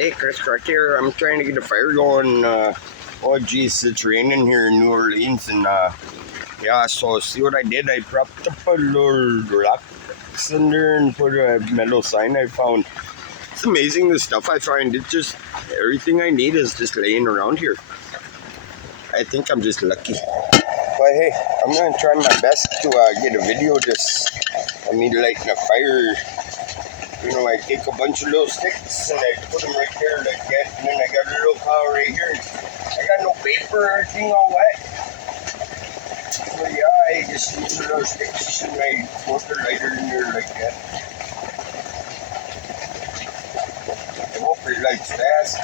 Hey, Chris Clark here. I'm trying to get a fire going. Oh, geez, it's raining here in New Orleans, and yeah. So see what I did? I propped up a little rock cylinder and put a metal sign I found. It's amazing the stuff I find. It's just everything I need is just laying around here. I think I'm just lucky. But hey, I'm gonna try my best to get a video. Just I need lighting a fire. You know, I take a bunch of little sticks and I put them right there like that, and then I got a little pile right here. I got no paper or anything all wet. So yeah, I just use the little sticks and I put the lighter in there like that. I hope it lights fast.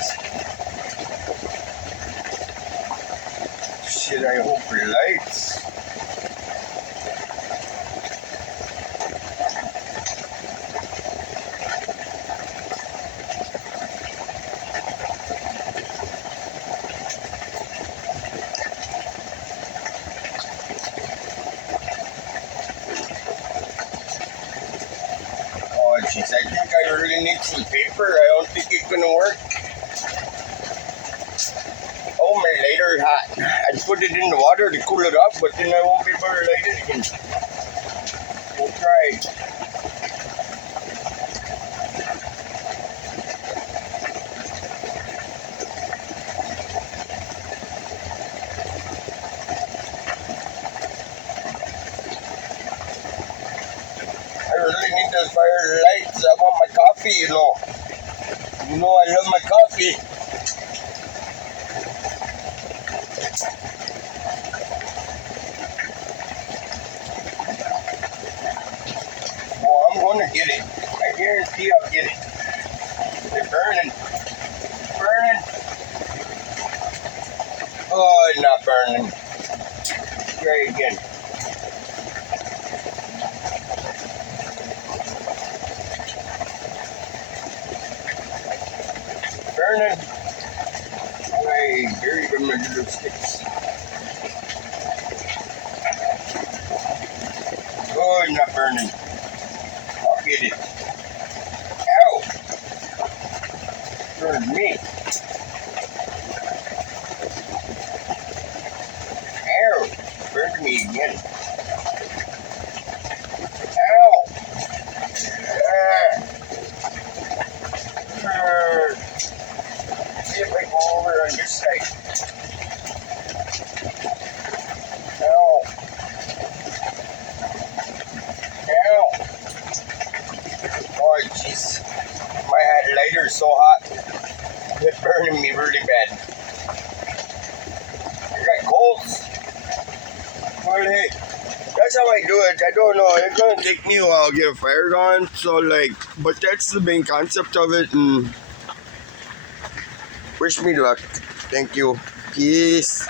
Shit, I hope it lights. Oh jeez, I think I really need some paper. I don't think it's gonna work. Oh, my lighter hot. I put it in the water to cool it off, but then I won't be able to light it again. We'll try. I really need those fire lights. I want my coffee, you know. You know I love my coffee. Oh, I'm gonna get it. I guarantee I'll get it. They're burning. Burning. Oh, it's not burning. Try again. Burning. I buried them in little sticks. Oh, it's not burning. I'll get it. Ow! Burned me. Ow! Burned me again. Ow! See if I go over on this side. Ow! Ow! Oh, jeez. My lighter is so hot. It's burning me really bad. I got colds. Well, hey, that's how I do it. I don't know. It's gonna take me a while to get a fire going. So, like, but that's the main concept of it. And wish me luck. Thank you. Peace.